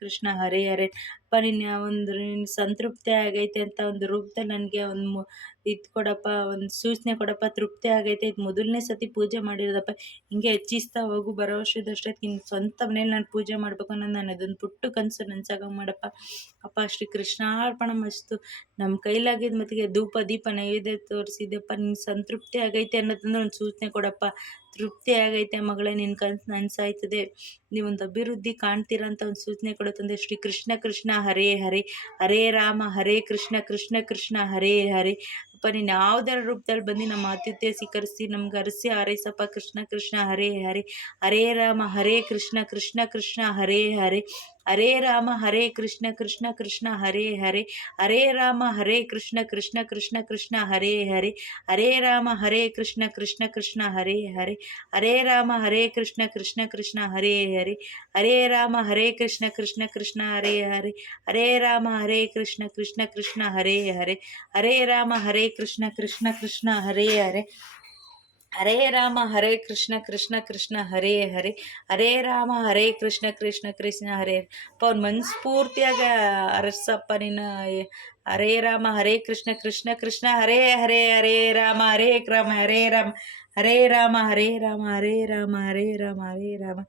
ಕೃಷ್ಣ ಹರೇ ಹರೇ. ಅಪ್ಪ ನಿನ್ನ ಒಂದು ಸಂತೃಪ್ತಿ ಆಗೈತೆ ಅಂತ ಒಂದು ರೂಪದಲ್ಲಿ ನನಗೆ ಒಂದು ಇದು ಕೊಡಪ್ಪ, ಒಂದು ಸೂಚನೆ ಕೊಡಪ್ಪ. ತೃಪ್ತಿ ಆಗೈತೆ, ಇದು ಮೊದಲನೇ ಸತಿ ಪೂಜೆ ಮಾಡಿರೋದಪ್ಪ. ಹಿಂಗೆ ಹೆಚ್ಚಿಸ್ತಾ ಹೋಗು. ಬರೋ ವರ್ಷದಷ್ಟೇ ನಿನ್ನ ಸ್ವಂತ ಮನೇಲಿ ನಾನು ಪೂಜೆ ಮಾಡಬೇಕು ಅನ್ನೋದು ನಾನು ಅದೊಂದು ಪುಟ್ಟು ಕನಸು ನನಸಾಗೋ ಮಾಡಪ್ಪ. ಅಪ್ಪ ಶ್ರೀ ಕೃಷ್ಣಾರ್ಪಣ ಮಸ್ತು. ನಮ್ಮ ಕೈಲಾಗಿದ್ದ ಮತ್ತಿಗೆ ಧೂಪ ದೀಪ ನೈವೇದ್ಯ ತೋರಿಸಿದ್ದೆಪ್ಪ. ನಿನ್ನ ಸಂತೃಪ್ತಿ ಆಗೈತೆ ಅನ್ನೋದನ್ನ ಒಂದು ಸೂಚನೆ ಕೊಡಪ್ಪ. ತೃಪ್ತಿ ಆಗೈತೆ ಮಗಳೇ, ನಿನ್ನ ಕನಸು ನನಸಾಯ್ತದೆ, ನೀವೊಂದು ಅಭಿವೃದ್ಧಿ ಕಾಣ್ತೀರಾ ಅಂತ ಒಂದು ಸೂಚನೆ ಕೊಡುತ್ತಂದೆ. ಶ್ರೀ ಕೃಷ್ಣ ಕೃಷ್ಣ ಹರೇ ಹರೇ, ಹರೇ ರಾಮ ಹರೇ ಕೃಷ್ಣ ಕೃಷ್ಣ ಕೃಷ್ಣ ಹರೇ ಹರೇ. ಅಪ್ಪ ನೀನು ಯಾವುದರ ರೂಪದಲ್ಲಿ ಬಂದು ನಮ್ಮ ಆತಿಥ್ಯ ಸ್ವೀಕರಿಸಿ ನಮ್ಗೆ ಅರಸಿ ಹಾರೈಸಪ್ಪ. ಕೃಷ್ಣ ಕೃಷ್ಣ ಹರೇ ಹರೇ, ಹರೇ ರಾಮ ಹರೇ ಕೃಷ್ಣ ಕೃಷ್ಣ ಕೃಷ್ಣ ಹರೇ ಹರೇ, ಹರೇ ರಾಮ ಹರೇ ಕೃಷ್ಣ ಕೃಷ್ಣ ಕೃಷ್ಣ ಹರೇ ಹರೇ, ಹರೇ ರಾಮ ಹರೇ ಕೃಷ್ಣ ಕೃಷ್ಣ ಕೃಷ್ಣ ಕೃಷ್ಣ ಹರೇ ಹರೇ, ಹರೇ ರಾಮ ಹರೇ ಕೃಷ್ಣ ಕೃಷ್ಣ ಕೃಷ್ಣ ಹರೇ ಹರೇ, ಹರೇ ರಾಮ ಹರೇ ಕೃಷ್ಣ ಕೃಷ್ಣ ಕೃಷ್ಣ ಹರೇ ಹರೇ, ಹರೇ ರಾಮ ಹರೇ ಕೃಷ್ಣ ಕೃಷ್ಣ ಕೃಷ್ಣ ಹರೇ ಹರೇ, ಹರೇ ರಾಮ ಹರೇ ಕೃಷ್ಣ ಕೃಷ್ಣ ಕೃಷ್ಣ ಹರೇ ಹರೇ, ಹರೇ ರಾಮ ಹರೇ ಕೃಷ್ಣ ಕೃಷ್ಣ ಕೃಷ್ಣ ಹರೇ ಹರೇ, ಹರೇ ರಾಮ ಹರೇ ಕೃಷ್ಣ ಕೃಷ್ಣ ಕೃಷ್ಣ ಹರೇ ಹರೇ, ಹರೇ ರಾಮ ಹರೇ ಕೃಷ್ಣ ಕೃಷ್ಣ ಕೃಷ್ಣ ಹರೇ. ಅಪ್ಪ ಅವ್ನು ಮನಸ್ಫೂರ್ತಿಯಾಗ ಅರಸಪ್ಪ ನಿನ್ನ. ಹರೇ ರಾಮ ಹರೇ ಕೃಷ್ಣ ಕೃಷ್ಣ ಕೃಷ್ಣ ಹರೇ ಹರೇ, ಹರೇ ರಾಮ ಹರೇ ರಾಮ ಹರೇ ರಾಮ, ಹರೇ ರಾಮ ಹರೇ ರಾಮ, ಹರೇ ರಾಮ ಹರೇ ರಾಮ, ಹರೇ ರಾಮ